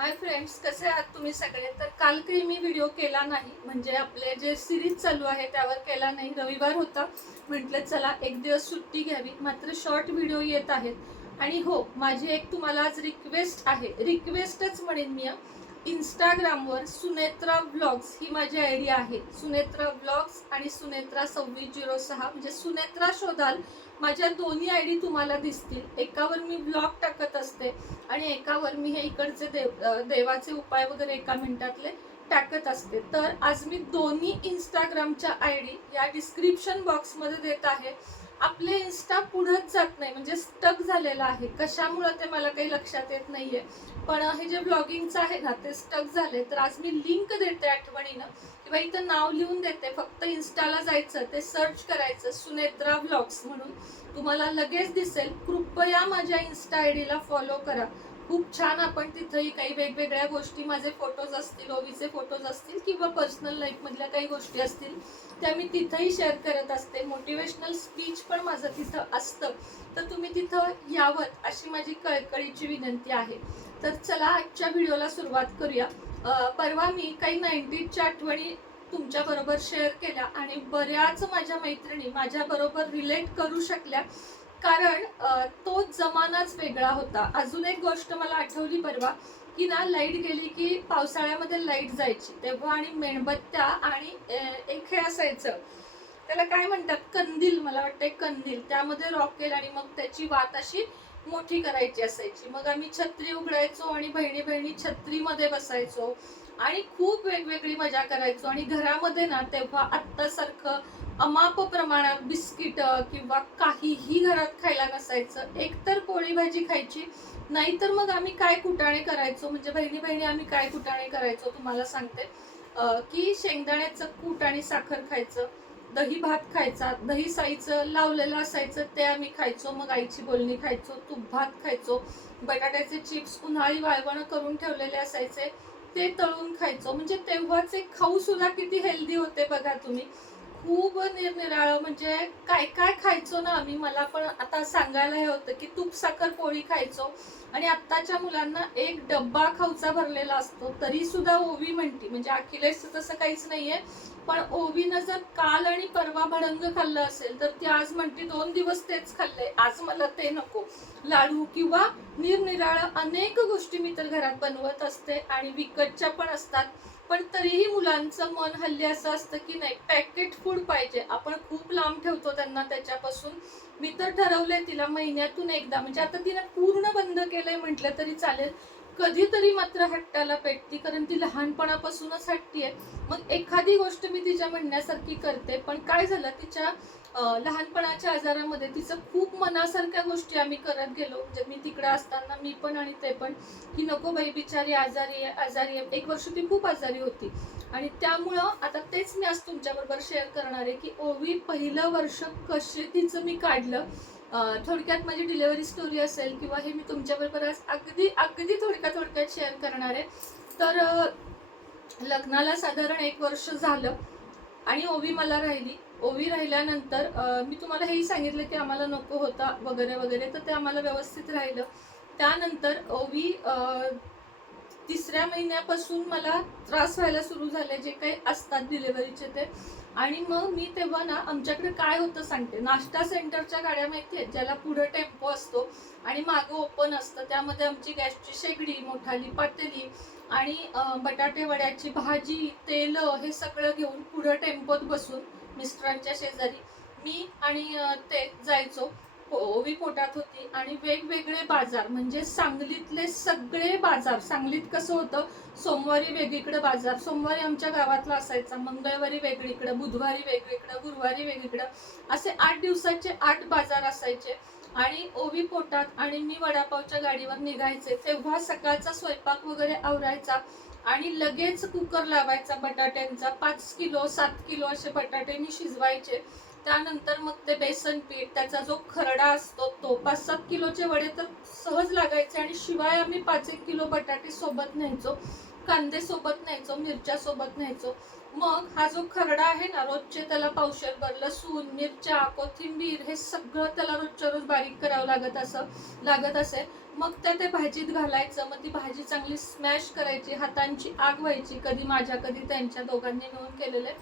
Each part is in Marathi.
हाय फ्रेंड्स, कसे आहात तुम्ही सगळे? तर काल काही मी व्हिडिओ केला नाही, म्हणजे आपले जे सिरीज चालू आहे त्यावर केला नाही. रविवार होता, म्हटलं चला एक दिवस सुट्टी घ्यावी. मात्र शॉर्ट व्हिडिओ येत आहेत. आणि हो, माझी एक तुम्हाला आज रिक्वेस्ट आहे, रिक्वेस्टच म्हणेन मी. इंस्टाग्रामवर सुनेत्रा व्लॉग्स ही माझी आयडी आहे. सुनेत्रा व्लॉग्स आणि सुनेत्रा 2606, म्हणजे सुनेत्रा शोधाल, माझ्या दोन्ही आयडी तुम्हाला दिसतील. एकावर मी व्लॉग टाकत असते आणि एकावर मी हे इकडचे देवाचे उपाय वगैरे एका मिनिटातले टाकत असते. तर आज मी दोन्ही इंस्टाग्रामच्या आयडी या डिस्क्रिप्शन बॉक्समध्ये देत आहे. आपले इन्स्टा पुढेच जात नाही, म्हणजे स्टक झालेलं आहे. कशामुळे ते मला काही लक्षात येत नाहीये, पण हे जे ब्लॉगिंगचं आहे ना ते स्टक झाले. तर आज मी लिंक देते आठवणीनं, किंवा इथं नाव लिहून देते. फक्त इन्स्टाला जायचं, ते सर्च करायचं सुनेत्रा व्लॉग्स म्हणून, तुम्हाला लगेच दिसेल. कृपया माझ्या इन्स्टा आयडीला फॉलो करा. खूप छान आपण तिथंही काही वेगवेगळ्या गोष्टी, माझे फोटोज असतील, ओवीचे फोटोज असतील, किंवा पर्सनल लाईफ मधल्या काही गोष्टी असतील, त्या मी तिथंही शेअर करत असते. मोटिवेशनल स्पीच पण माझं तिथं असतं. तर तुम्ही तिथं यावं अशी माझी कळकळीची विनंती आहे. तर चला आजच्या व्हिडिओला सुरुवात करूया. परवा मी काही 90च्या आठवणी तुमच्या बरोबर शेअर केल्या आणि बऱ्याच माझ्या मैत्रिणी माझ्या बरोबर रिलेट करू शकल्या, कारण तो जमानाच वेगळा होता. अजून एक गोष्ट मला आठवली परवा, की ना लाईट गेली की पावसाळ्यामध्ये लाईट जायची तेव्हा, आणि मेणबत्त्या आणि एक हे असायचं, त्याला काय म्हणतात, कंदील, मला वाटतं कंदील, त्यामध्ये रॉकेल, आणि मग त्याची वात अशी मोठी करायची असायची. मग आम्ही छत्री उघडायचो आणि बहिणी बहिणी छत्रीमध्ये बसायचो आणि खूप वेगवेगळी मजा करायचो. आणि घरामध्ये ना तेव्हा आत्तासारखं अमाप प्रमाणात बिस्किट किंवा काहीही घरात खायला नसायचं. एकतर पोळी भाजी खायची, नाहीतर मग आम्ही काय कुटाणे करायचो, म्हणजे बहिणी बहिणी आम्ही काय कुटाणे करायचो तुम्हाला सांगते. की शेंगदाण्याचं कूट आणि साखर खायचं, दही भात खायचा, दही साईचं लावलेलं असायचं ते आम्ही खायचो. मग आईची बोलणी खायचो, तूप भात खायचो, बटाट्याचे चिप्स उन्हाळी वाळवण करून ठेवलेले असायचे ते तळून खायचो. म्हणजे तेव्हाचे खाऊ सुद्धा किती हेल्दी होते बघा तुम्ही. खूप निरनिराळं, म्हणजे काय काय खायचो ना आम्ही. मला पण आता सांगायला हे होतं की तूप साखर पोळी खायचो. आणि आत्ताच्या मुलांना एक डब्बा खाऊचा भरलेला असतो तरी सुद्धा ओवी म्हणती, म्हणजे अखिलेशचं तसं काहीच नाहीये, पण ओवीनं जर काल आणि परवा भडंग खाल्लं असेल तर ती आज म्हणते 2 दिवस तेच खाल्लंय, आज मला ते नको. लाडू किंवा निरनिराळं अनेक गोष्टी मी तर घरात बनवत असते आणि विकतच्या पण असतात. पण तरीही मुलांचं मन हल्ली असं असतं की नाही, पॅकेट फूड पाहिजे. आपण खूप लांब ठेवतो त्यांना त्याच्यापासून. मी तर ठरवलंय तिला महिन्यातून एकदा, म्हणजे आता तिने पूर्ण बंद केलंय म्हटलं तरी चालेल, कधीतरी मात्र हट्टाला पेटती, कारण ती लहानपणापासूनच हट्टी आहे. मग एखादी गोष्ट मी तिच्या म्हणण्यासारखी करते, पण काय झालं, तिच्या लहानपणाच्या आजारामध्ये तिचं खूप मनासारख्या गोष्टी आम्ही करत गेलो. म्हणजे मी तिकडे असताना मी पण आणि ते पण, की नको बाई बिचारी आजारी आहे आजारी आहे. 1 वर्ष ती खूप आजारी होती. आणि त्यामुळं आता तेच मी आज तुमच्याबरोबर शेअर करणार आहे, की ओवी पहिलं वर्ष कसे तिचं मी काढलं. थोडक्यात माझी डिलेव्हरी स्टोरी असेल, किंवा हे मी तुमच्याबरोबर आज अगदी अगदी थोडक्यात शेअर करणार आहे. तर लग्नाला साधारण 1 वर्ष झालं आणि ओवी मला राहिली. ओवी राहिल्यानंतर मी तुम्हाला हेही सांगितलं की आम्हाला नको होता वगैरे वगैरे, तर ते आम्हाला व्यवस्थित राहिलं. त्यानंतर ओवी 3ऱ्या महिन्यापासून मला त्रास व्हायला सुरू झाले, जे काही असतात डिलेव्हरीचे ते. आणि मग मी तेव्हा ना, आमच्याकडे काय होतं सांगते, नाश्ता सेंटरच्या गाड्या माहिती आहेत, ज्याला पुढे टेम्पो असतो आणि मागं ओपन असतं. त्यामध्ये आमची गॅसची शेगडी, मोठाली पातेली आणि बटाटे वड्याची भाजी, तेल, हे सगळं घेऊन पुढे टेम्पोत बसून मिस्टरांच्या शेजारी मी आणि ते जायचो. ओवी पोटात होती. आणि वेगवेगळे बाजार, म्हणजे सांगलीतले सगळे बाजार. सांगलीत कसं होतं, सोमवारी वेगळीकडे बाजार, सोमवारी आमच्या गावातला असायचा, मंगळवारी वेगळीकडे, बुधवारी वेगळीकडे, गुरुवारी वेगळीकडे, असे 8 दिवसाचे 8 बाजार असायचे. आणि ओवी पोटात आणि मी वडापावच्या गाडीवर निघायचे. तेव्हा सकाळचा स्वयंपाक वगैरे आवरायचा आणि लगेच कुकर लावायचा बटाट्यांचा. 5 किलो 7 किलो असे बटाटे मी शिजवायचे त्यानंतर मग ते बेसन पीठ, त्याचा जो खरडा असतो तो, 5-7 किलोचे वडे तर सहज लागायचे. आणि शिवाय आम्ही 5-1 किलो बटाटे सोबत न्यायचो, कांदे सोबत न्यायचो, मिरच्या सोबत न्यायचो. मग हा जो खरडा आहे ना, रोजचे त्याला पावशेरभर लसूण, मिरच्या, कोथिंबीर हे सगळं त्याला रोजच्या रोज बारीक करावं लागत असे. मग ते भाजीत घालायचं. मग ती भाजी चांगली स्मॅश करायची, हातांची आग व्हायची, कधी माझ्या कधी त्यांच्या, दोघांनी मिळून केलेले.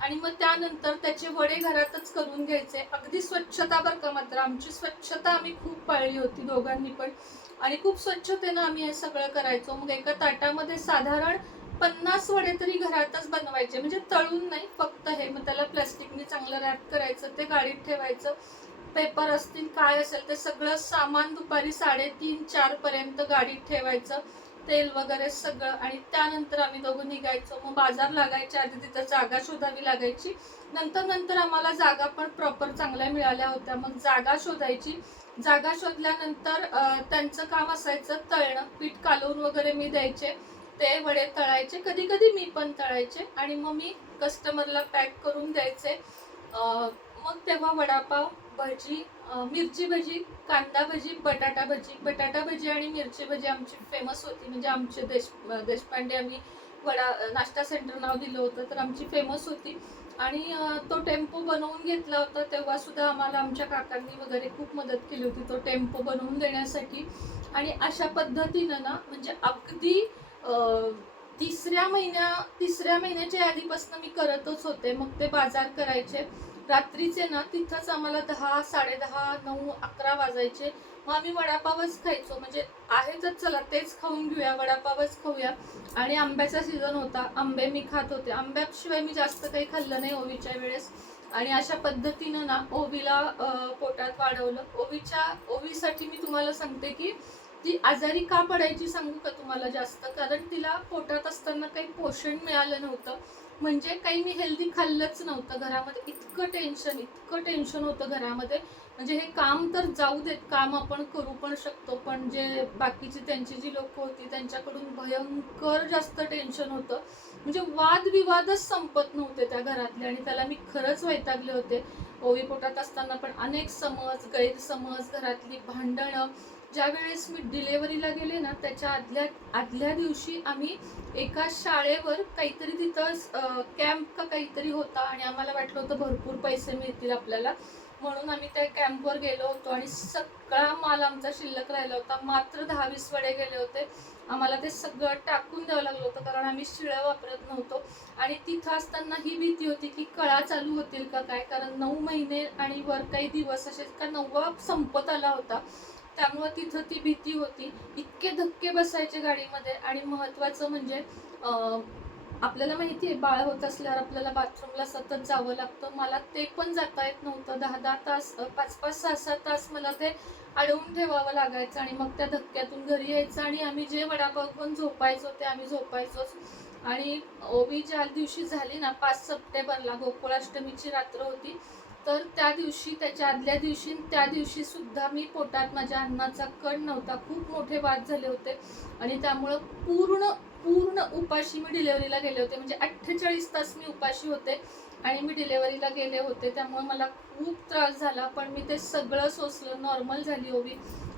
आणि मग त्यानंतर त्याचे वडे घरातच करून घ्यायचे. अगदी स्वच्छता बरं का, मात्र आमची स्वच्छता आम्ही खूप पाळली होती दोघांनी पण, आणि खूप स्वच्छतेनं आम्ही हे सगळं करायचो. मग एका ताटामध्ये साधारण 50 वडे तरी घरातच बनवायचे, म्हणजे तळून नाही, फक्त हे. मग त्याला प्लास्टिकने चांगलं रॅप करायचं, ते गाडीत ठेवायचं. पेपर असतील काय असेल ते सगळं सामान दुपारी 3:30-4 पर्यंत गाडीत ठेवायचं, तेल वगैरे सगळं. आणि त्यानंतर आम्ही दोघं निघायचो. मग बाजार लागायच्या आधी तिथं जागा शोधावी लागायची. नंतर आम्हाला जागा पण प्रॉपर चांगल्या मिळाल्या होत्या. मग जागा शोधायची. जागा शोधल्यानंतर त्यांचं काम असायचं तळणं. पीठ कालवून वगैरे मी द्यायचे, ते वडे तळायचे, कधी कधी मी पण तळायचे. आणि मग मी कस्टमरला पॅक करून द्यायचे. मग तेव्हा वडापाव, भजी, मिरची भजी, कांदा भजी, बटाटा भजी आणि मिरची भजी आमची फेमस होती. म्हणजे आमचे देशपांडे, आम्ही नाश्ता सेंटर नाव दिलं होतं, तर आमची फेमस होती. आणि तो टेम्पो बनवून घेतला होता तेव्हा सुद्धा आम्हाला आमच्या काकांनी वगैरे खूप मदत केली होती तो टेम्पो बनवून देण्यासाठी. आणि अशा पद्धतीनं ना, म्हणजे अगदी तिसऱ्या महिन्याच्या आधीपासून मी करतच होते. मग ते बाजार करायचे रात्रीचे ना, तिथंच आम्हाला 10, 10:30, 9, 11 वाजायचे. मग आम्ही वडापावच खायचो, म्हणजे आहे तर चला तेच खाऊन घेऊया, वडापावच खाऊया. आणि आंब्याचा सीझन होता, आंबे मी खात होते. आंब्याशिवाय मी जास्त काही खाल्लं नाही ओवीच्या वेळेस. आणि अशा पद्धतीनं ना ओवीला पोटात वाढवलं. ओवीसाठी मी तुम्हाला सांगते की ती आजारी का पडायची सांगू का तुम्हाला जास्त, कारण तिला पोटात असताना काही पोषण मिळालं नव्हतं. म्हणजे काही मी हेल्दी खाल्लंच नव्हतं घरामध्ये. इतकं टेन्शन होतं घरामध्ये. म्हणजे हे काम तर जाऊ देत, काम आपण करू पण शकतो, पण जे बाकीची त्यांची जी लोक होती त्यांच्याकडून भयंकर जास्त टेन्शन होतं. म्हणजे वादविवादच संपत नव्हते त्या घरातले. आणि त्याला मी खरंच वैतागले होते. ओवी पोटात असताना पण अनेक गैरसमज, घरातली भांडणं. ज्या वेळेस मी डिलेव्हरीला गेले ना, त्याच्या आदल्या दिवशी आम्ही एका शाळेवर काहीतरी तिथं कॅम्प का काहीतरी होता, आणि आम्हाला वाटलं होतं भरपूर पैसे मिळतील आपल्याला, म्हणून आम्ही त्या कॅम्पवर गेलो होतो. आणि सगळा माल आमचा शिल्लक राहिला होता. मात्र 10-20 वडे गेले होते. आम्हाला ते सगळं टाकून द्यावं लागलं होतं, कारण आम्ही शिळं वापरत नव्हतो. आणि तिथं असताना ही भीती होती की कळा चालू होतील का काय, कारण 9 महिने आणि वर काही दिवस असे का 9वा संपत आला होता. त्यामुळे तिथं ती भीती होती. इतके धक्के बसायचे गाडीमध्ये. आणि महत्वाचं म्हणजे आपल्याला माहिती आहे बाळ होत असल्यावर आपल्याला बाथरूमला सतत जावं लागतं. मला ते पण जाता येत नव्हतं. 10-10 तास, 5-5, 6-6 तास मला ते अडवून ठेवावं लागायचं. आणि मग त्या धक्क्यातून घरी यायचं. आणि आम्ही जे वडापाव पण झोपायचो ते आम्ही झोपायचोच. आणि ओवी ज्या दिवशी झाली ना, 5 सप्टेंबरला गोकुळाष्टमीची रात्र होती, तर त्या दिवशी, त्याच्या आदल्या दिवशी, त्या दिवशी सुद्धा मी पोटात माझ्या अन्नाचा कण नव्हता. खूप मोठे वाद झाले होते. आणि त्यामुळं पूर्ण उपाशी मी डिलेव्हरीला गेले होते. म्हणजे 48 तास मी उपाशी होते आणि मी डिलेव्हरीला गेले होते. त्यामुळे मला खूप त्रास झाला, पण मी ते सगळं सोसलं. नॉर्मल झाली ओवी.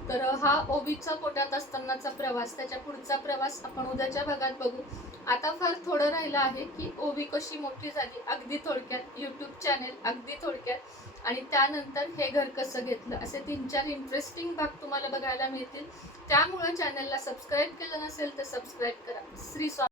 तर हा ओवीचा पोटात असतानाचा प्रवास. त्याच्या पुढचा प्रवास आपण उद्याच्या भागात बघू. आता फार थोडं राहिलं आहे की ओवी कशी मोठी झाली, अगदी थोडक्यात, यूट्यूब चॅनेल अगदी थोडक्यात, आणि त्यानंतर हे घर कसं घेतलं, असे 3-4 इंटरेस्टिंग भाग तुम्हाला बघायला मिळतील. त्यामुळे चॅनलला सबस्क्राईब केलं नसेल तर सबस्क्राईब करा. श्री स्वामी.